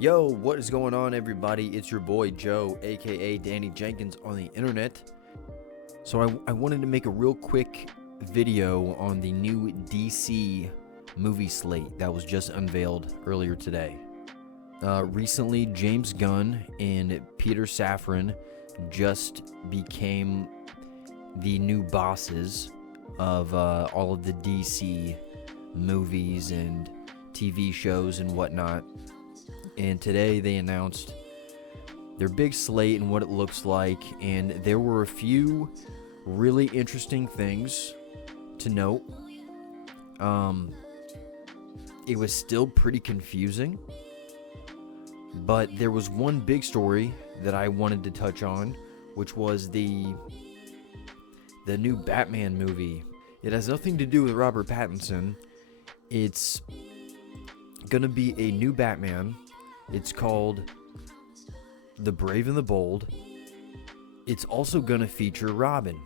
Yo, what is going on, everybody? It's your boy Joe, aka Danny Jenkins, on the internet. So I wanted to make a real quick video on the new DC movie slate that was just unveiled earlier today. Recently, James Gunn and Peter Safran just became the new bosses of all of the DC movies and TV shows and whatnot. And today they announced their big slate and what it looks like, and there were a few really interesting things to note. It was still pretty confusing, but there was one big story that I wanted to touch on, which was the new Batman movie. It has nothing to do with Robert Pattinson. It's gonna be a new Batman. It's called The Brave and the Bold. It's also going to feature Robin.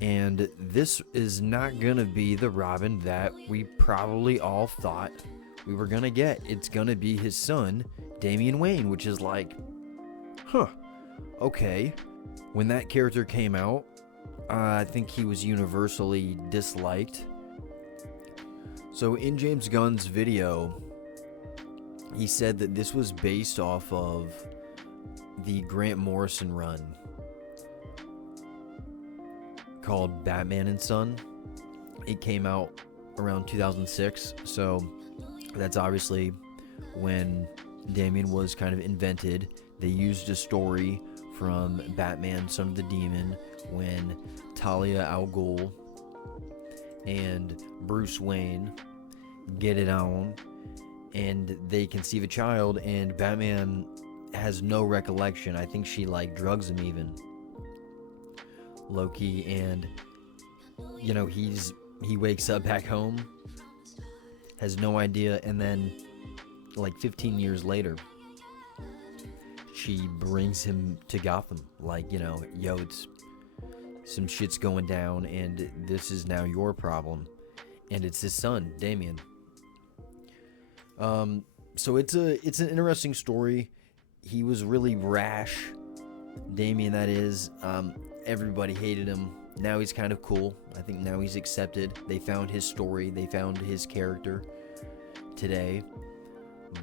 And this is not going to be the Robin that we probably all thought we were going to get. It's going to be his son, Damian Wayne, which is like, okay. When that character came out, I think he was universally disliked. So in James Gunn's video, he said that this was based off of the Grant Morrison run called Batman and Son. It came out around 2006, so that's obviously when Damian was kind of invented. They used a story from Batman, Son of the Demon, when Talia al Ghul and Bruce Wayne get it on, and they conceive a child, and Batman has no recollection. I think she drugs him even, low-key, and he wakes up back home, has no idea, and then 15 years later she brings him to Gotham, it's some shit's going down and this is now your problem, and it's his son, Damian. So it's an interesting story. He was really rash, Damian, that is. Everybody hated him. Now he's kind of cool. I think now he's accepted. They found his story. They found his character today.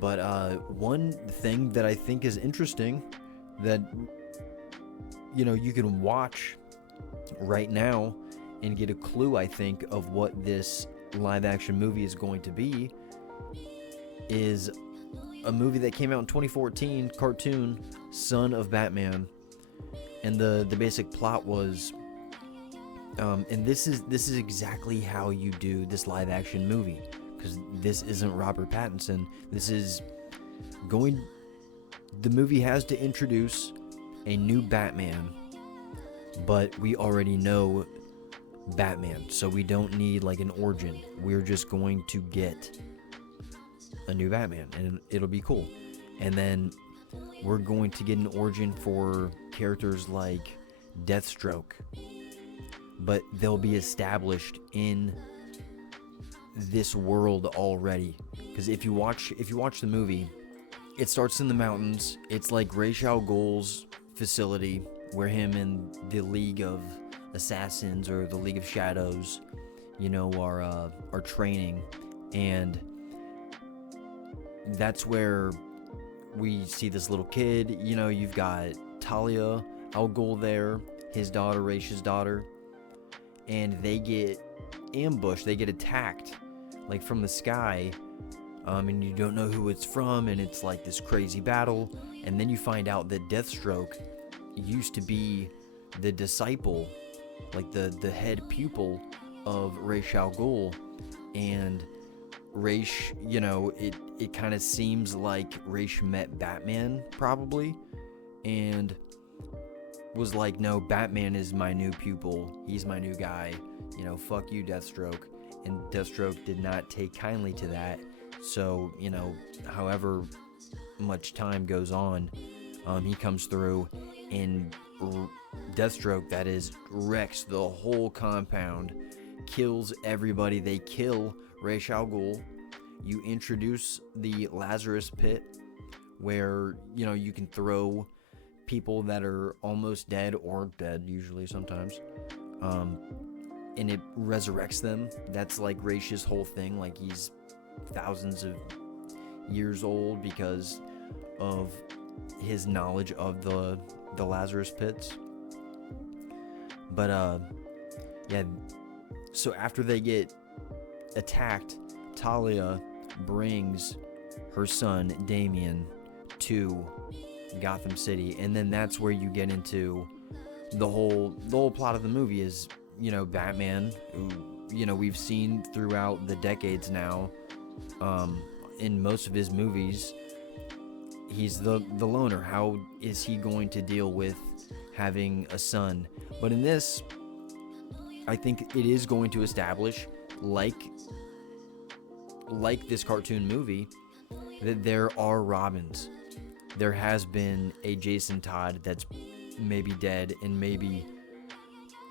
But one thing that I think is interesting that you can watch right now and get a clue, I think, of what this live action movie is going to be is a movie that came out in 2014, cartoon, Son of Batman. And the basic plot was, and this is exactly how you do this live action movie, because this isn't Robert Pattinson. The movie has to introduce a new Batman, but we already know Batman, so we don't need an origin. We're just going to get a new Batman, and it'll be cool. And then we're going to get an origin for characters like Deathstroke, but they'll be established in this world already. Because if you watch the movie, it starts in the mountains. It's like Ra's al Ghul's facility, where him and the League of Assassins, or the League of Shadows, are training, and that's where we see this little kid. You've got Talia al Ghul there, his daughter, Raish's daughter, and they get ambushed. They get attacked, from the sky, and you don't know who it's from, and it's this crazy battle. And then you find out that Deathstroke used to be the disciple, the head pupil of Ra's al Ghul, and Ra's, it kind of seems like Ra's met Batman probably, and was like, no, Batman is my new pupil, he's my new guy, fuck you, Deathstroke. And Deathstroke did not take kindly to that. So, however much time goes on, he comes through, and Deathstroke, that is, wrecks the whole compound, kills everybody. They kill Ra's al Ghul, you introduce the Lazarus Pit, where, you know, you can throw people that are almost dead or dead, usually sometimes, and it resurrects them. That's like Raish's whole thing. Like, he's thousands of years old because of his knowledge of the Lazarus pits. But yeah, so after they get attacked, Talia brings her son Damien to Gotham City, and then that's where you get into the whole plot of the movie. Is, you know, Batman, who, you know, we've seen throughout the decades now, in most of his movies, he's the loner. How is he going to deal with having a son? But in this, I think it is going to establish, like this cartoon movie, that there are Robins. There has been a Jason Todd that's maybe dead, and maybe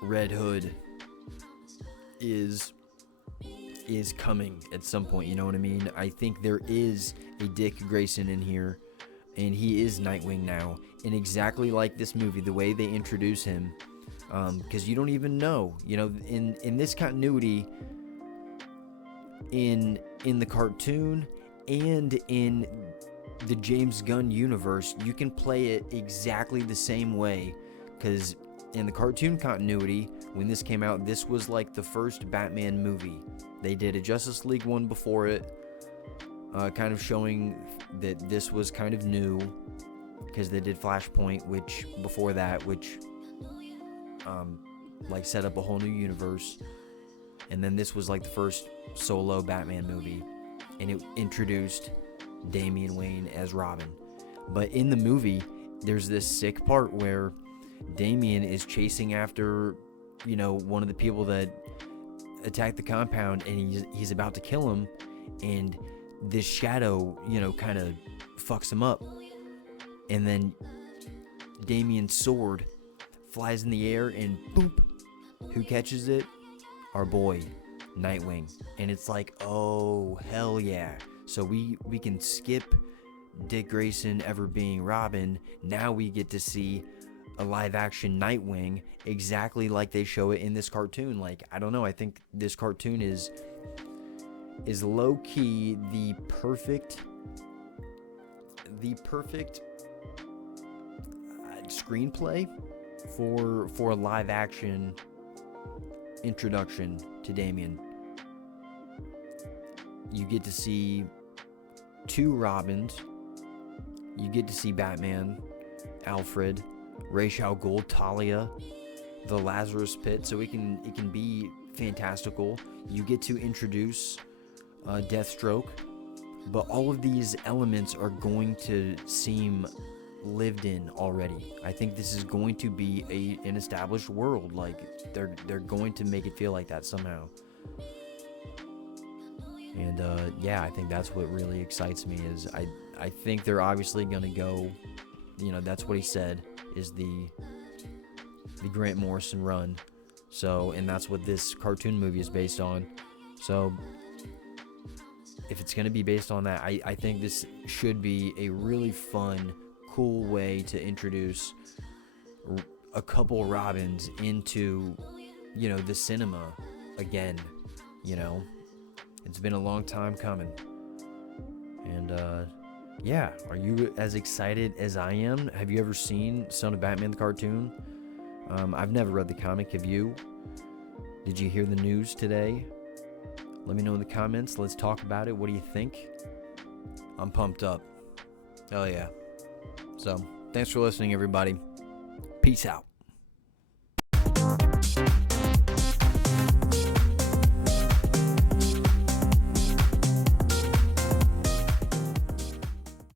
Red Hood is coming at some point, you know what I mean? I think there is a Dick Grayson in here, and he is Nightwing now. And exactly like this movie, the way they introduce him, because you don't even know, you know, in this continuity, in the cartoon and in the James Gunn universe, you can play it exactly the same way. Because in the cartoon continuity, when this came out, this was like the first Batman movie. They did a Justice League one before it, kind of showing that this was kind of new, because they did Flashpoint, which before that, which like set up a whole new universe. And then this was like the first solo Batman movie, and it introduced Damian Wayne as Robin. But in the movie, there's this sick part where Damian is chasing after, you know, one of the people that attacked the compound, and he's about to kill him, and this shadow, you know, kind of fucks him up. And then Damian's sword flies in the air, and boop, who catches it? Our boy, Nightwing. And it's like, oh, hell yeah. So we can skip Dick Grayson ever being Robin. Now we get to see a live action Nightwing exactly like they show it in this cartoon. Like, I don't know, I think this cartoon is low key the perfect screenplay for a live action introduction to Damian. You get to see two Robins. You get to see Batman, Alfred, Ra's al Ghul, Talia, the Lazarus Pit. So it can be fantastical. You get to introduce Deathstroke, but all of these elements are going to seem lived in already. I think this is going to be an established world. Like, they're going to make it feel like that somehow. And yeah, I think that's what really excites me. Is I think they're obviously gonna go, you know, that's what he said is the Grant Morrison run. So, and that's what this cartoon movie is based on. So if it's gonna be based on that, I think this should be a really fun, cool way to introduce a couple Robins into, you know, the cinema again. You know, it's been a long time coming. And yeah, are you as excited as I am? Have you ever seen Son of Batman the cartoon? I've never read the comic. Have you? Did you hear the news today? Let me know in the comments. Let's talk about it. What do you think? I'm pumped up. Hell yeah. So, thanks for listening, everybody. Peace out.